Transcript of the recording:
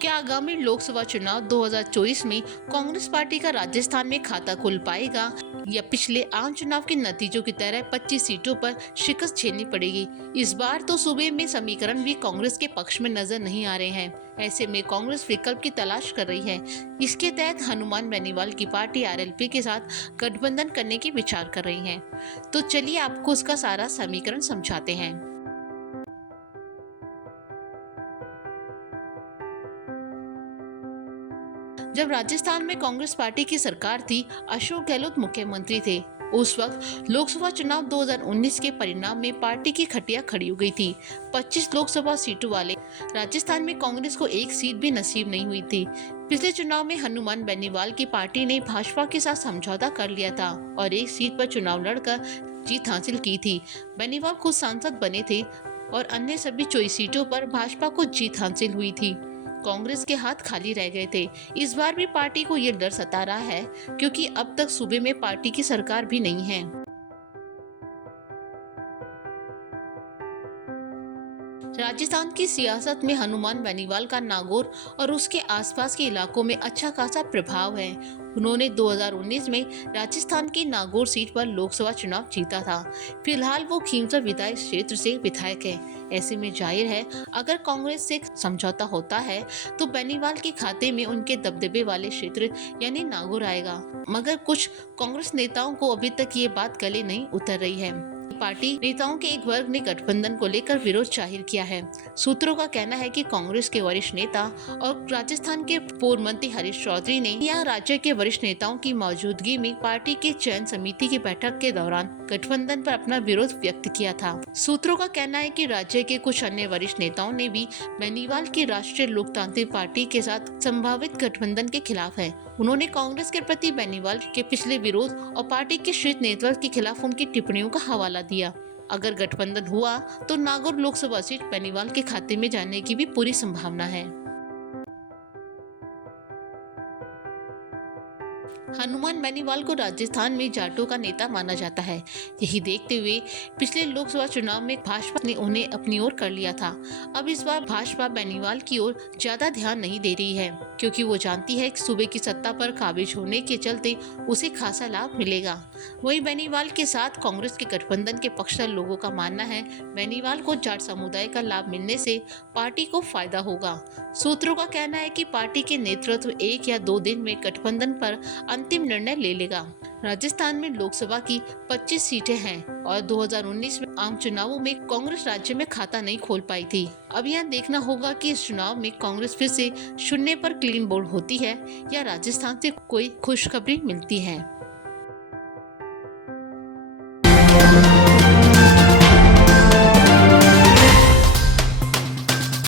क्या आगामी लोकसभा चुनाव 2024 में कांग्रेस पार्टी का राजस्थान में खाता खुल पाएगा या पिछले आम चुनाव के नतीजों की तरह 25 सीटों पर शिकस्त झेलनी पड़ेगी? इस बार तो सूबे में समीकरण भी कांग्रेस के पक्ष में नजर नहीं आ रहे हैं। ऐसे में कांग्रेस विकल्प की तलाश कर रही है। इसके तहत हनुमान बेनीवाल की पार्टी आरएलपी के साथ गठबंधन करने की विचार कर रही है। तो चलिए आपको उसका सारा समीकरण समझाते हैं। जब राजस्थान में कांग्रेस पार्टी की सरकार थी, अशोक गहलोत मुख्यमंत्री थे। उस वक्त लोकसभा चुनाव 2019 के परिणाम में पार्टी की खटिया खड़ी हो गई थी। 25 लोकसभा सीटों वाले राजस्थान में कांग्रेस को एक सीट भी नसीब नहीं हुई थी। पिछले चुनाव में हनुमान बेनीवाल की पार्टी ने भाजपा के साथ समझौता कर लिया था और एक सीट पर चुनाव लड़कर जीत हासिल की थी। बेनीवाल खुद सांसद बने थे और अन्य सभी 24 सीटों पर भाजपा को जीत हासिल हुई थी। कांग्रेस के हाथ खाली रह गए थे। इस बार भी पार्टी को ये डर सता रहा है क्योंकि अब तक सूबे में पार्टी की सरकार भी नहीं है। राजस्थान की सियासत में हनुमान बेनीवाल का नागौर और उसके आसपास के इलाकों में अच्छा खासा प्रभाव है। उन्होंने 2019 में राजस्थान की नागौर सीट पर लोकसभा चुनाव जीता था। फिलहाल वो खींवसर विधायक क्षेत्र से विधायक है। ऐसे में जाहिर है अगर कांग्रेस से समझौता होता है तो बेनीवाल के खाते में उनके दबदबे वाले क्षेत्र यानी नागौर आएगा। मगर कुछ कांग्रेस नेताओं को अभी तक ये बात गले नहीं उतर रही है। पार्टी नेताओं के एक वर्ग ने गठबंधन को लेकर विरोध जाहिर किया है। सूत्रों का कहना है कि कांग्रेस के वरिष्ठ नेता और राजस्थान के पूर्व मंत्री हरीश चौधरी ने यहाँ राज्य के वरिष्ठ नेताओं की मौजूदगी में पार्टी के चयन समिति की बैठक के दौरान गठबंधन पर अपना विरोध व्यक्त किया था। सूत्रों का कहना है कि राज्य के कुछ अन्य वरिष्ठ नेताओं ने भी बेनीवाल की राष्ट्रीय लोकतांत्रिक पार्टी के साथ संभावित गठबंधन के खिलाफ है। उन्होंने कांग्रेस के प्रति बेनीवाल के पिछले विरोध और पार्टी के शीर्ष नेतृत्व के खिलाफ उनकी टिप्पणियों का हवाला दिया। अगर गठबंधन हुआ तो नागौर लोकसभा सीट बेनीवाल के खाते में जाने की भी पूरी संभावना है। हनुमान बेनीवाल को राजस्थान में जाटों का नेता माना जाता है। यही देखते हुए पिछले लोकसभा चुनाव में भाजपा ने उन्हें अपनी ओर कर लिया था। अब इस बार भाजपा बेनीवाल की ओर ज्यादा ध्यान नहीं दे रही है क्योंकि वो जानती है कि सूबे की सत्ता पर काबिज होने के चलते उसे खासा लाभ मिलेगा। वहीं बेनीवाल के साथ कांग्रेस के गठबंधन के पक्षधर लोगों का मानना है बेनीवाल को जाट समुदाय का लाभ मिलने से पार्टी को फायदा होगा। सूत्रों का कहना है कि पार्टी के नेतृत्व 1 या 2 दिन में गठबंधन पर अंतिम निर्णय ले लेगा। राजस्थान में लोकसभा की 25 सीटें हैं और 2019 में आम चुनावों में कांग्रेस राज्य में खाता नहीं खोल पाई थी। अब यह देखना होगा कि इस चुनाव में कांग्रेस फिर से शून्य पर क्लीन बोल्ड होती है या राजस्थान से कोई खुशखबरी मिलती है।